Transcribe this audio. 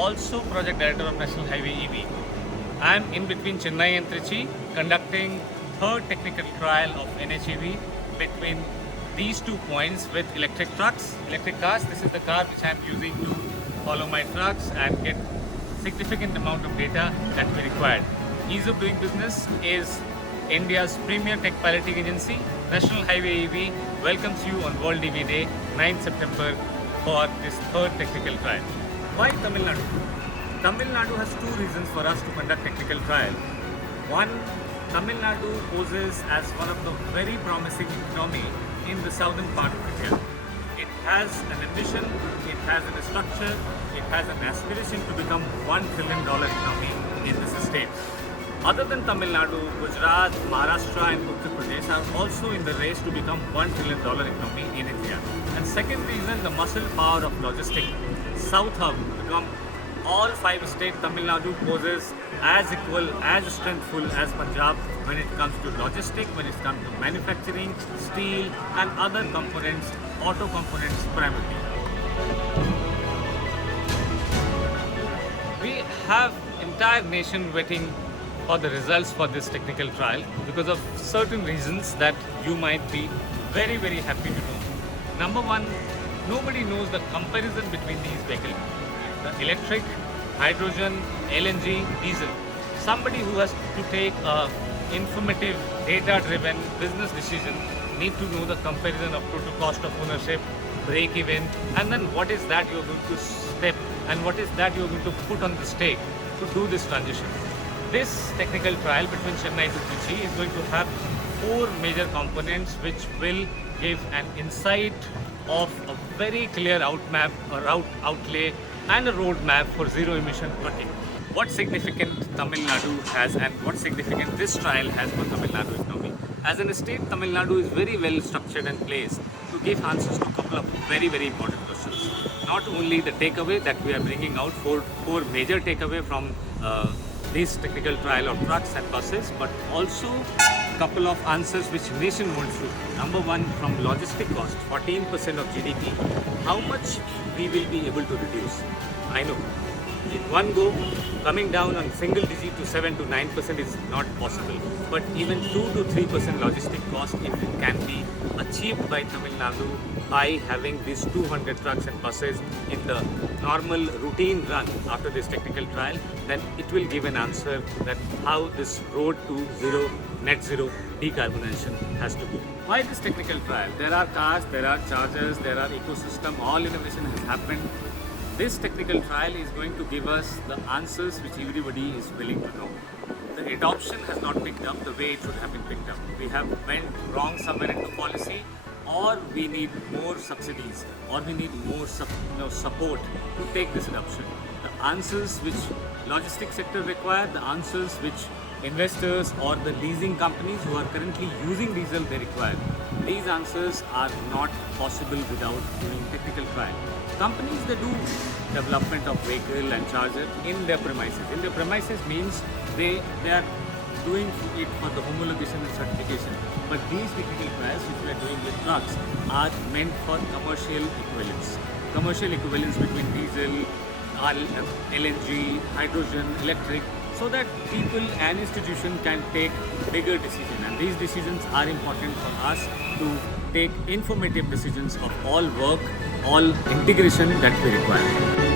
also Project Director of National Highway EV. I am in between Chennai and Trichy conducting third technical trial of NHEV between these 2 points with electric trucks, electric cars. This is the car which I am using to follow my trucks and get significant amount of data that we required. Ease of doing business is India's premier tech piloting agency. National Highway EV welcomes you on World EV Day, 9th September for this third technical trial. Why Tamil Nadu? Tamil Nadu has 2 reasons for us to conduct technical trial. One, Tamil Nadu poses as one of the very promising economy in the southern part of India. It has an ambition, it has a structure, it has an aspiration to become $1 trillion economy in this state. Other than Tamil Nadu, Gujarat, Maharashtra and Uttar Pradesh are also in the race to become $1 trillion economy in India. And second reason, the muscle power of logistics. South hub become all 5 states. Tamil Nadu poses as equal, as strengthful as Punjab when it comes to logistics, when it comes to manufacturing, steel and other components, auto components primarily. We have entire nation waiting for the results for this technical trial because of certain reasons that you might be very, very happy to know. Number one, nobody knows the comparison between these vehicles. The electric, hydrogen, LNG, diesel. Somebody who has to take a informative, data-driven business decision need to know the comparison of total cost of ownership, break even, and then what is that you're going to step and what is that you're going to put on the stake to do this transition. This technical trial between Chennai to Trichy is going to have 4 major components which will give an insight of a very clear route outlay and a roadmap for zero emission trucking. What significant Tamil Nadu has and what significant this trial has for Tamil Nadu economy. As a state, Tamil Nadu is very well structured and placed to give answers to a couple of very, very important questions. Not only the takeaway that we are bringing out, four major takeaway from this technical trial of trucks and buses, but also a couple of answers which nation wants to. Number one, from logistic cost, 14% of GDP, how much we will be able to reduce. I know, in one go, coming down on single digit to 7 to 9% is not possible. But even 2 to 3% logistic cost, if it can be achieved by Tamil Nadu by having these 200 trucks and buses in the normal routine run after this technical trial, then it will give an answer that how this road to net zero decarbonization has to be. Why this technical trial? There are cars, there are chargers, there are ecosystem, all innovation has happened. This technical trial is going to give us the answers which everybody is willing to know. The adoption has not picked up the way it should have been picked up. We have went wrong somewhere into policy, or we need more subsidies, or we need more support to take this adoption. The answers which logistics sector require, the answers which investors or the leasing companies who are currently using diesel they require. These answers are not possible without doing technical trial. Companies that do development of vehicle and charger in their premises. In their premises means they are doing it for the homologation and certification. But these technical trials which we are doing with trucks are meant for commercial equivalence. Commercial equivalence between diesel, LNG, hydrogen, electric, so that people and institution can take bigger decisions. And these decisions are important for us to take informative decisions of all work, all integration that we require.